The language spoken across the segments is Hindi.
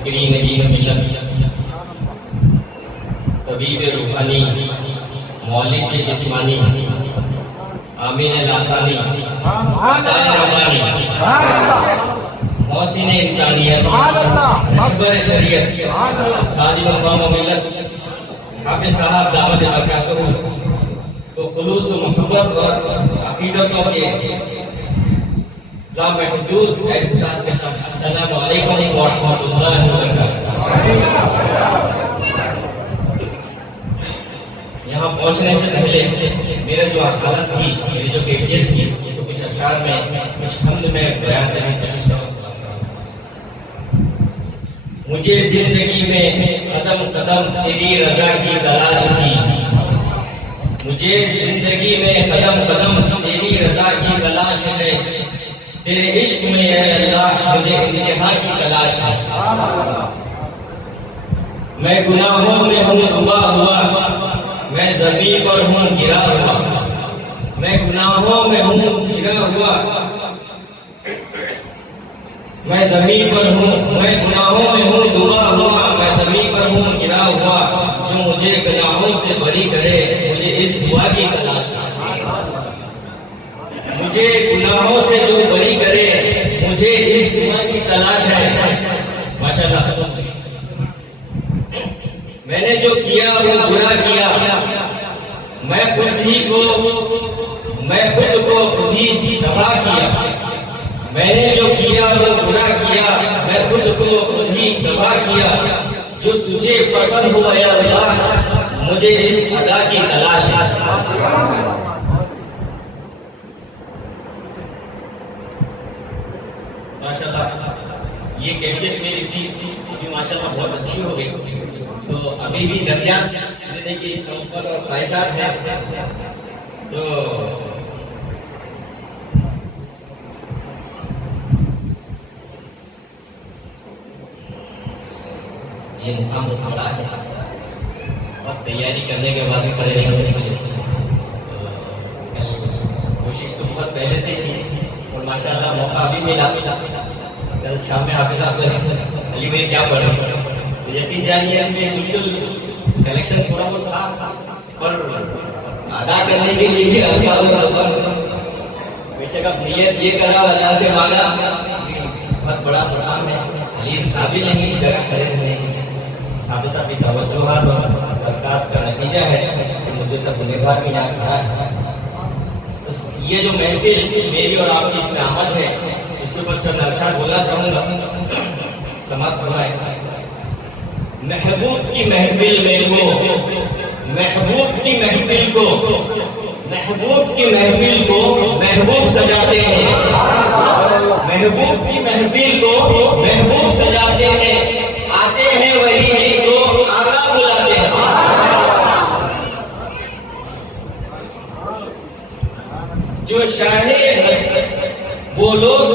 मुकरीन दीन मिल्लत तबीब रूहानी मौलिद जिस्मानी आमीन लासानी रब्बानी मौसिन इंसानियत अकबर शरीयत खादिम क़ौम मिल्लत हाफिज़ साहब दामद बरकातहू तो खुलूस मोहब्बत और अकीदतों के लामहदूद ऐसे साथ के साथ अस्सलामु अलैकुम व रहमतुल्लाहि व बरकातहू। यहाँ पहुँचने से पहले मेरा जो हालत थी, मेरी जो कैफियत थी, उसको कुछ अशआर में कुछ हम्द में बयान करने की कोशिश करूँगा। मुझे जिंदगी में कदम कदम तेरी रजा की तलाश थी, मुझे जिंदगी में कदम कदम तेरी रजा की तलाश है, तेरे इश्क में है अल्लाह मुझे इंतहा की तलाश है। मैं गुनाहों में हूँ डूबा हुआ, मैं ज़मीन पर हूँ गिरा हुआ, मैं गुनाहों में हूँ गिरा हुआ, मैं ज़मीन पर हूँ, मैं गुनाहों में हूँ डूबा हुआ, मैं ज़मीन पर हूँ गिरा हुआ, जो मुझे गुनाहों से बरी करे मुझे इस दुआ की तलाश है। मुझे गुनाहों से जो बरी करे मुझे इस दुआ की तलाश है। माशाअल्लाह, मैंने जो किया वो बुरा किया, मैं खुद को खुद ही तबाह किया, मैंने जो किया वो बुरा किया, मैं खुद को खुद ही तबाह किया, जो तुझे पसंद हो या अल्लाह मुझे इस अदा की तलाश है। माशाअल्लाह, ये कैफियत मेरी थी, अभी माशाअल्लाह बहुत अच्छी हो गई। तो अभी भी दर्जात देने की तवक्कुल और ख्वाहिशात है। तो ये मुकाम बहुत बड़ा है और तैयारी करने के बाद भी खड़े रहने से मुझे कोशिश तो बहुत पहले से की और माशाअल्लाह मौका अभी मिला। कल शाम में हाफिज़ साहब अली भाई क्या पढ़ रहे, यकीन जानिए कि बिल्कुल कलेक्शन थोड़ा बहुत था पर अदा करने के लिए भी बेशक अब नियत ये करा, अल्लाह से मांगा, बहुत बड़ा मुकाम है, अली इस काबिल नहीं जगह खड़े रहने की। साबिसा की तवज्जुहात और बरकत का नतीजा है कि मुझे सब गुनहगार भी यहाँ खड़ा है। ये जो महफिल मेरी और आपकी इसमें आमद है, इसके ऊपर चंद अरसाल बोलना चाहूँगा, समाप्त हुआ है। महबूब की महफिल में को, महबूब की महफिल को, महबूब की महफिल को महबूब सजाते हैं, महबूब की महफिल को महबूब सजाते हैं, आते हैं वही जिनको आका बुलाते हैं। जो चाहे वो लोग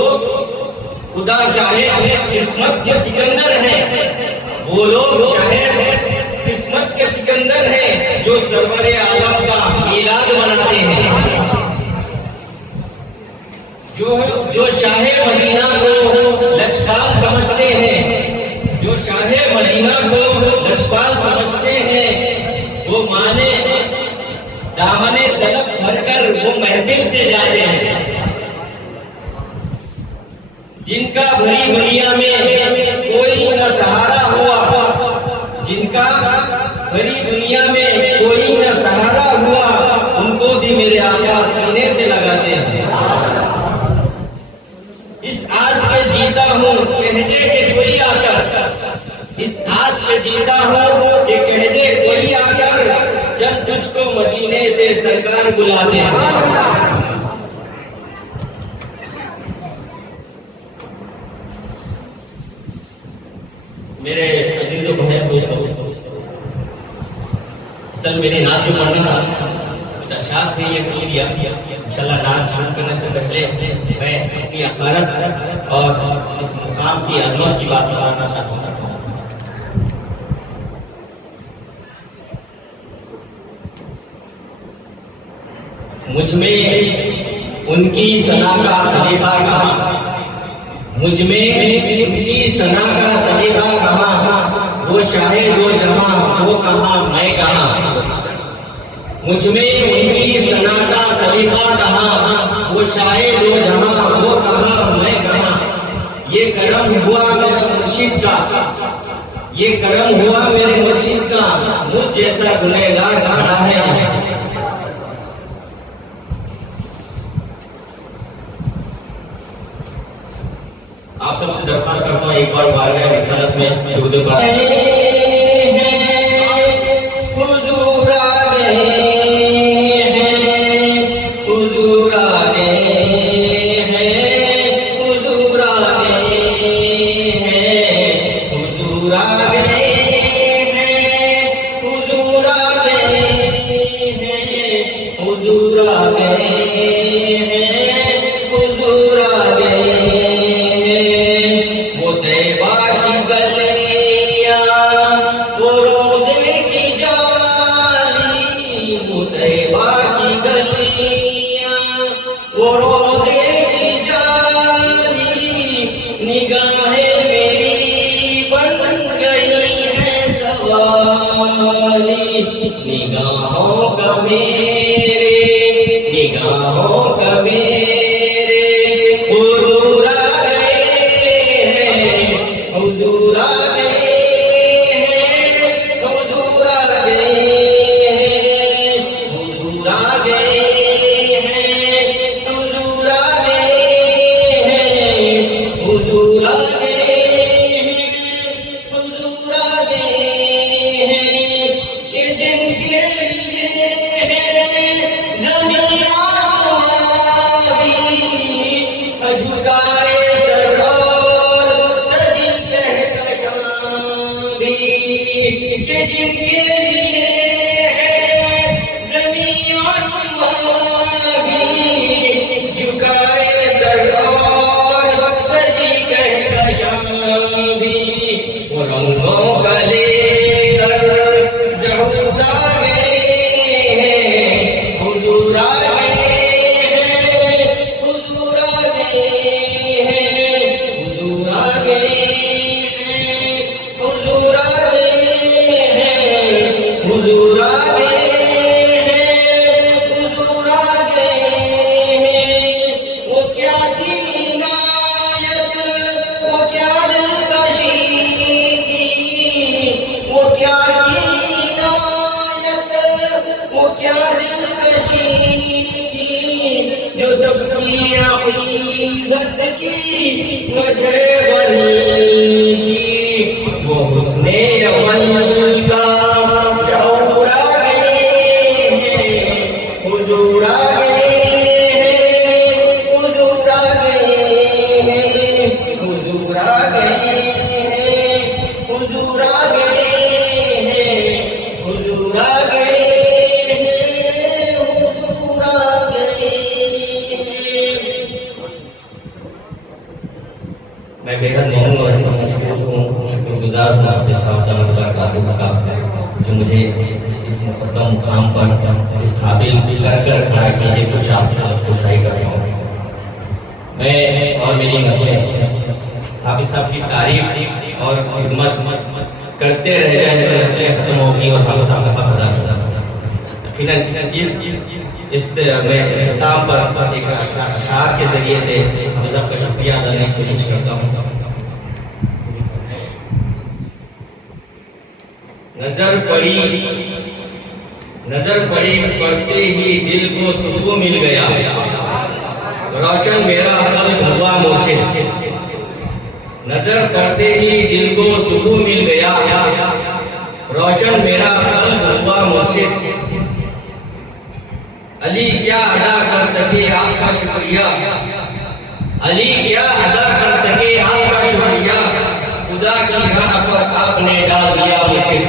खुदा चाहे किस्मत के सिकंदर हैं, वो लोग चाहे किस्मत के सिकंदर हैं जो सरवर आलम का मीलाद मनाते हैं। जो चाहे मदीना को लक्षपाल समझते हैं, जो चाहे मदीना को लक्षपाल समझते हैं, वो माने दामने तलब भरकर वो महफिल से जाते हैं। जिनका भरी दुनिया में कोई न सहारा हुआ, जिनका भरी दुनिया में कोई न सहारा हुआ, उनको भी मेरे आका सीने से लगाते हैं। इस आस पे जीता हूँ कह दे कि कोई आकर, इस आस पे जीता हूँ कि कह दे कोई आकर, जब तुझको मदीने से सरकार बुलाते हैं। मेरे अजीजों भाई दोस्तों, असल मेरी नात जो पढ़ना था कुछ अशार थे, ये बोल दिया। इंशाल्लाह नात शुरू करने से पहले मैं अपनी अखारत और इस मुकाम की अजमत की बात बताना चाहता हूँ। मुझ में उनकी सना का सलीफा कहाँ, मुझ में उनकी सना का सलीका कहाँ, वो चाहे दो जहां, वो कहाँ मैं कहाँ। मुझ में उनकी सना का सलीका कहाँ, वो चाहे दो जहां, वो कहाँ मैं कहाँ। ये करम हुआ मेरे मुर्शिद का, ये करम हुआ मेरे मुर्शिद का, मुझ जैसा गुनहगार खड़ा है। आप सबसे दरख्वास्त करता हूँ एक बार बारगाह रिसालत में दुरूद पढ़ें। हुजूर आ गए हैं, हुजूर आ गए हैं, हुजूर आ गए हैं, हुजूर आ गए हैं, हुजूर आ गए हैं, हुजूर आ गए हैं, हुजूर आ गए। वो तैबा की गलियां, वो रोजे की जाली, वो तैबा की गलियां, वो रोजे की जाली, निगाहें मेरी बन गई है सवाली। निगाहों का मेरे, निगाहों का मेरे हुजूर आ गए हैं, हुजूर आ गए हैं, हुजूर आ गए हैं, हुजूर आ गए हैं, हुजूर आ गए हैं, हुजूर आ गए हैं, हुजूर आ गए हैं। कि जिनके लिए ज़मीन आसमां भी झुकाए सर और सजी कहकशां भी। कि जिनके लिए ज़मीन आसमां भी झुकाए सर और सजी कहकशां भी। वो रंगों का लेकर ज़हूर आ गए हैं, हुजूर आ गए हैं, हुजूर आ गए हैं, हुजूर आ गए हैं, हुजूर आ गए हैं, हुजूर आ गए हैं, हुजूर आ गए हैं। वो क्या थी इनायत, वो क्या दिलकशी थी, वो क्या थी इनायत, वो क्या दिलकशी थी, जो सबकी अक़ीदत की वजह बनी थी। वो हुस्ने अमल का शऊर आ गए हैं, हुजूर आ गए हैं, हुजूर आ गए हैं, हुजूर आ गए हैं, हुजूर आ गए हैं, हुजूर आ गए हैं, हुजूर आ गए हैं। मैं बेहद ममनून और शुक्रगुजार हूँ आपके साथ का, जो मुझे इस मुक़द्दम मुकाम पर इस काबिल कर खड़ा कीजिए कुछ आपसे खुशाई कर रहा हूँ। मैं और मेरी नस्लें हाफिज़ साहब की तारीफ और खिदमत करते रह जाए तो नस्लें खत्म होगी और हाफिज़ साहब का हक अदा करना। लेकिन इस मैं इख्तिताम पर एक अशार के जरिए से हाफिज़ साहब का शुक्रिया अदा करने की कोशिश करता हूँ। नजर पड़ी पढ़ते ही दिल को सुकून मिल गया, रोशन मेरा कल्ब हुआ मुर्शिद। नजर पड़ते ही दिल को सुकून मिल गया, रोशन मेरा कल्ब हुआ मुर्शिद। अली क्या अदा कर सके आपका शुक्रिया, अली क्या अदा कर सके आपका शुक्रिया। खुदा की राह पर आपने डाल दिया मुझे।